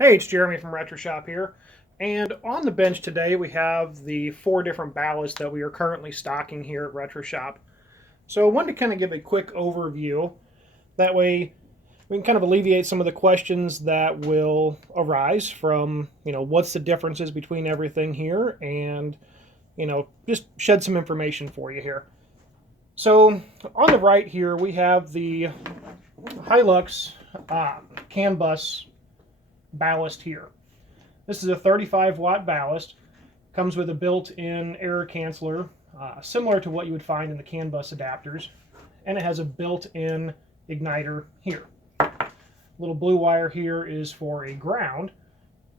Hey, it's Jeremy from RetroShop here. And on the bench today, we have the 4 different ballasts that we are currently stocking here at RetroShop. So I wanted to kind of give a quick overview. That way we can kind of alleviate some of the questions that will arise from, what's the differences between everything here and, just shed some information for you here. So on the right here, we have the Hilux CAN bus ballast here. This is a 35-watt ballast. Comes with a built-in error canceller, similar to what you would find in the CAN bus adapters. And it has a built-in igniter here. Little blue wire here is for a ground.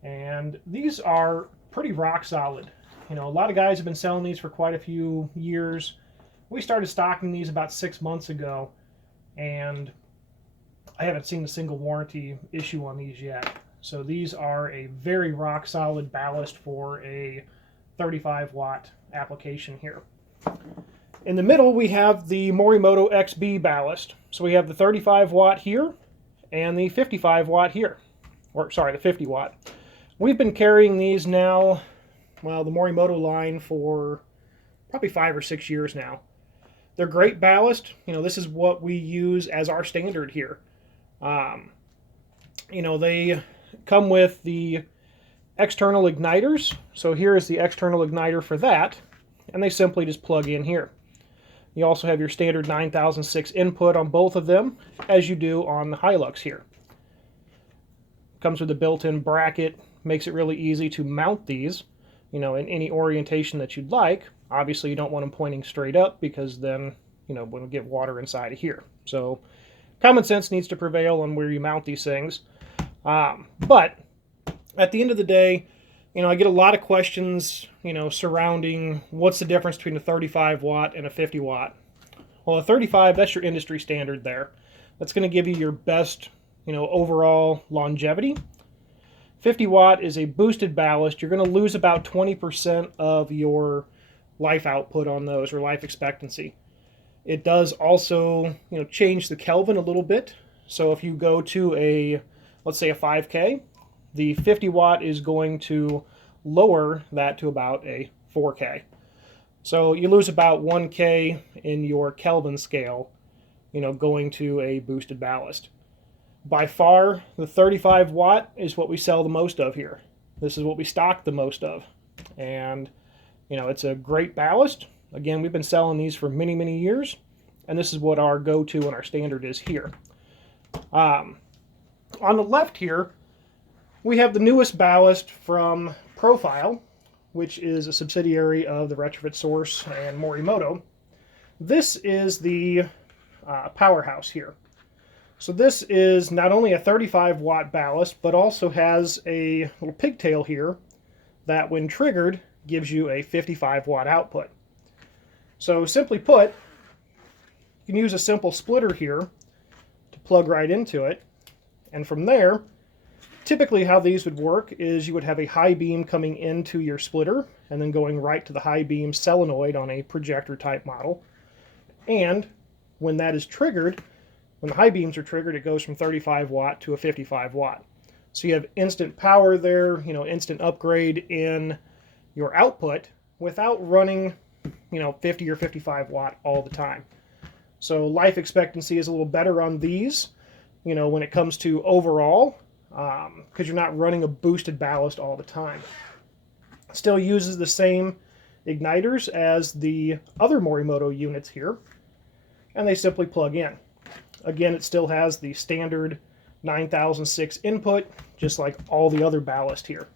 And these are pretty rock solid. A lot of guys have been selling these for quite a few years. We started stocking these about 6 months ago. And I haven't seen a single warranty issue on these yet. So these are a very rock solid ballast for a 35-watt application here. In the middle we have the Morimoto XB ballast. So we have the 35-watt here and the 55-watt here. Or sorry, the 50-watt. We've been carrying these now, well, the Morimoto line for probably 5 or 6 years now. They're great ballast. This is what we use as our standard here. They come with the external igniters. So here is the external igniter for that, and they simply just plug in here. You also have your standard 9006 input on both of them, as you do on the Hilux here. Comes with a built-in bracket, makes it really easy to mount these, in any orientation that you'd like. Obviously, you don't want them pointing straight up because then, we'll get water inside of here. So common sense needs to prevail on where you mount these things. But at the end of the day, I get a lot of questions, surrounding what's the difference between a 35-watt and a 50-watt. Well, a 35, that's your industry standard there. That's going to give you your best, overall longevity. 50-watt is a boosted ballast. You're going to lose about 20% of your life output on those, or life expectancy. It does also, change the Kelvin a little bit. So if you go to let's say a 5K, the 50-watt is going to lower that to about a 4K. So you lose about 1K in your Kelvin scale, going to a boosted ballast. By far, the 35-watt is what we sell the most of here. This is what we stock the most of. And, it's a great ballast. Again, we've been selling these for many, many years. And this is what our go-to and our standard is here. On the left here, we have the newest ballast from Profile, which is a subsidiary of the Retrofit Source and Morimoto. This is the powerhouse here. So this is not only a 35-watt ballast, but also has a little pigtail here that, when triggered, gives you a 55-watt output. So simply put, you can use a simple splitter here to plug right into it. And from there, typically how these would work is you would have a high beam coming into your splitter and then going right to the high beam solenoid on a projector type model. And when that is triggered, when the high beams are triggered, it goes from 35-watt to a 55-watt. So you have instant power there, instant upgrade in your output without running, 50 or 55-watt all the time. So life expectancy is a little better on these, when it comes to overall, because you're not running a boosted ballast all the time. It still uses the same igniters as the other Morimoto units here, and they simply plug in. Again, it still has the standard 9006 input, just like all the other ballast here.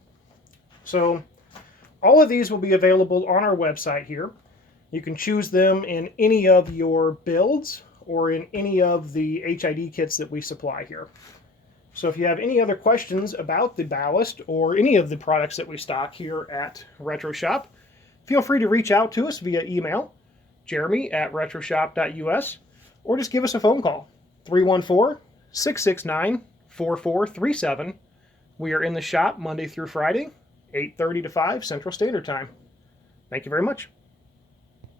So all of these will be available on our website here. You can choose them in any of your builds or in any of the HID kits that we supply here. So if you have any other questions about the ballast or any of the products that we stock here at RetroShop, feel free to reach out to us via email, jeremy@retroshop.us, or just give us a phone call, 314-669-4437. We are in the shop Monday through Friday, 8:30 to 5 Central Standard Time. Thank you very much.